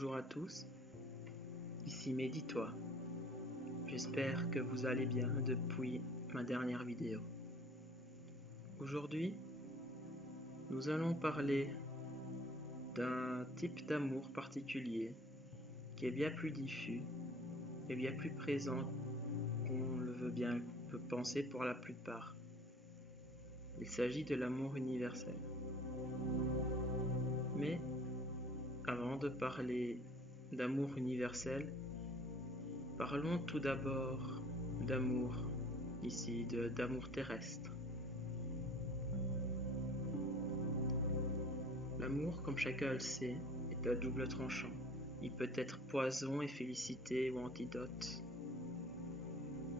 Bonjour à tous, ici Médite-toi. J'espère que vous allez bien depuis ma dernière vidéo. Aujourd'hui, nous allons parler d'un type d'amour particulier qui est bien plus diffus et bien plus présent qu'on le veut bien peut penser pour la plupart. Il s'agit de l'amour universel. Mais avant de parler d'amour universel, parlons tout d'abord d'amour, ici d'amour terrestre. L'amour, comme chacun le sait, est à double tranchant. Il peut être poison et félicité ou antidote.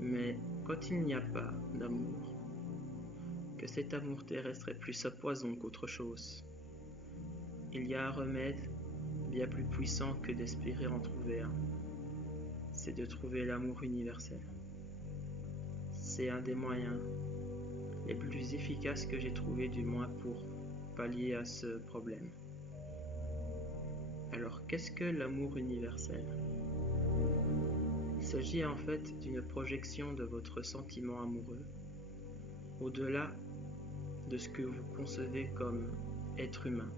Mais quand il n'y a pas d'amour, que cet amour terrestre est plus à poison qu'autre chose, il y a un remède bien plus puissant que d'espérer en trouver un. C'est de trouver l'amour universel. C'est un des moyens les plus efficaces que j'ai trouvé, du moins pour pallier à ce problème. Alors, qu'est-ce que l'amour universel? Il s'agit en fait d'une projection de votre sentiment amoureux au-delà de ce que vous concevez comme être humain.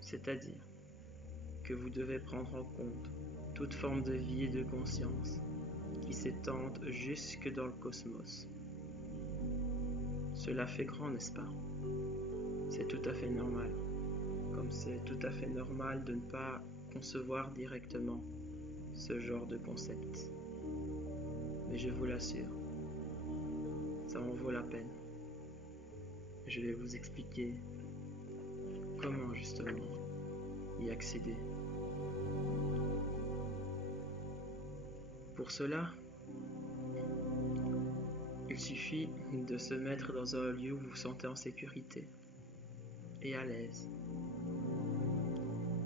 C'est-à-dire que vous devez prendre en compte toute forme de vie et de conscience qui s'étendent jusque dans le cosmos. Cela fait grand, n'est-ce pas? C'est tout à fait normal. Comme c'est tout à fait normal de ne pas concevoir directement ce genre de concept. Mais je vous l'assure, ça en vaut la peine. Je vais vous expliquer comment justement y accéder. Pour cela, il suffit de se mettre dans un lieu où vous vous sentez en sécurité et à l'aise,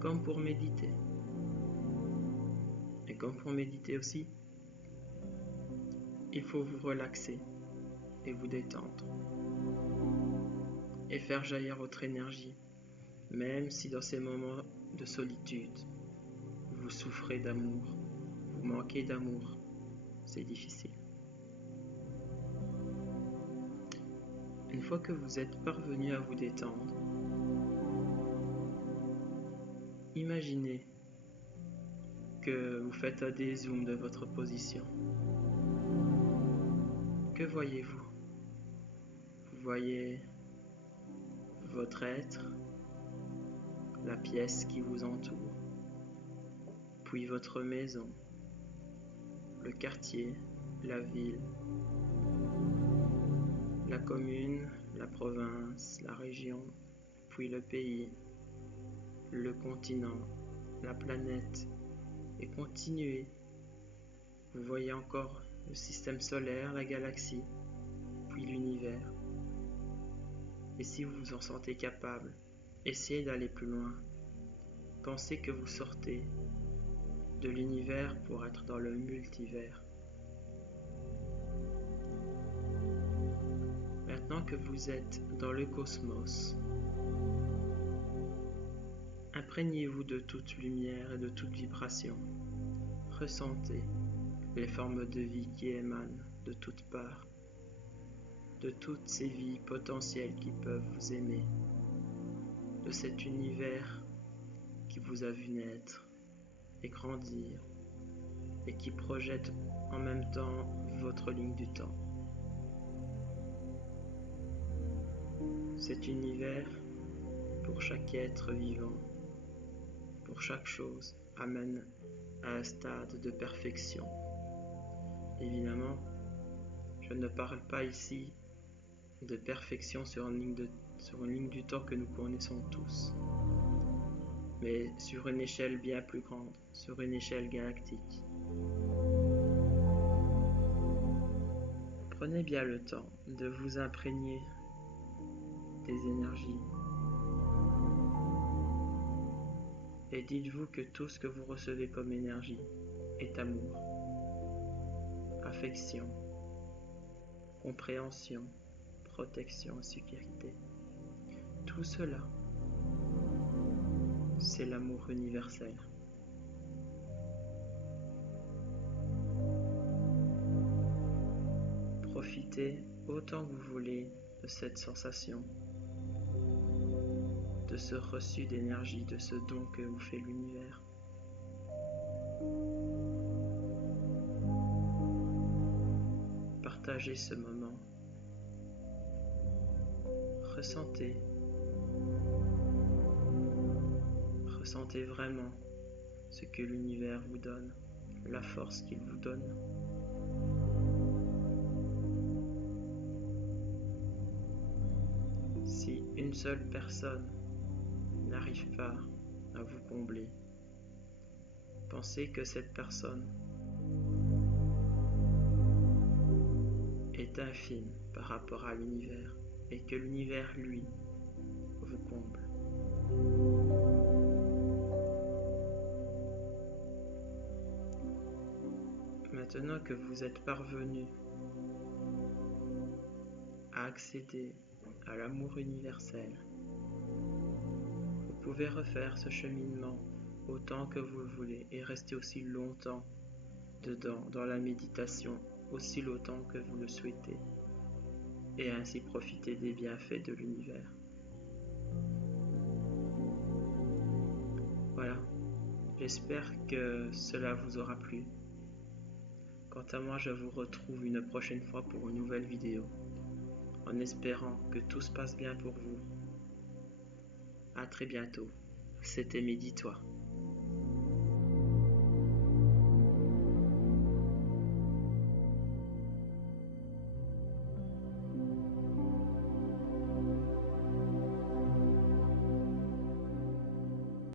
comme pour méditer. Et comme pour méditer aussi, il faut vous relaxer et vous détendre et faire jaillir votre énergie, même si dans ces moments de solitude, vous souffrez d'amour, vous manquez d'amour, c'est difficile. Une fois que vous êtes parvenu à vous détendre, imaginez que vous faites un dézoom de votre position. Que voyez-vous? Vous voyez votre être, la pièce qui vous entoure, puis votre maison, le quartier, la ville, la commune, la province, la région, puis le pays, le continent, la planète, et continuez. Vous voyez encore le système solaire, la galaxie, puis l'univers. Et si vous vous en sentez capable, essayez d'aller plus loin. Pensez que vous sortez de l'univers pour être dans le multivers. Maintenant que vous êtes dans le cosmos, imprégnez-vous de toute lumière et de toute vibration. Ressentez les formes de vie qui émanent de toutes parts, de toutes ces vies potentielles qui peuvent vous aimer, de cet univers qui vous a vu naître et grandir et qui projette en même temps votre ligne du temps. Cet univers, pour chaque être vivant, pour chaque chose, amène à un stade de perfection. Évidemment, je ne parle pas ici de perfection sur une ligne du temps que nous connaissons tous, mais sur une échelle bien plus grande, sur une échelle galactique. Prenez bien le temps de vous imprégner des énergies et dites-vous que tout ce que vous recevez comme énergie est amour, affection, compréhension, protection et sécurité. Tout cela, c'est l'amour universel. Profitez autant que vous voulez de cette sensation, de ce reçu d'énergie, de ce don que vous fait l'univers. Partagez ce moment. Ressentez. Ressentez vraiment ce que l'univers vous donne, la force qu'il vous donne. Si une seule personne n'arrive pas à vous combler, pensez que cette personne est infime par rapport à l'univers et que l'univers, lui, vous comble. Maintenant que vous êtes parvenu à accéder à l'amour universel, vous pouvez refaire ce cheminement autant que vous le voulez et rester aussi longtemps dedans, dans la méditation, aussi longtemps que vous le souhaitez, et ainsi profiter des bienfaits de l'univers. Voilà, j'espère que cela vous aura plu. Quant à moi, je vous retrouve une prochaine fois pour une nouvelle vidéo, en espérant que tout se passe bien pour vous. À très bientôt. C'était Médite-toi.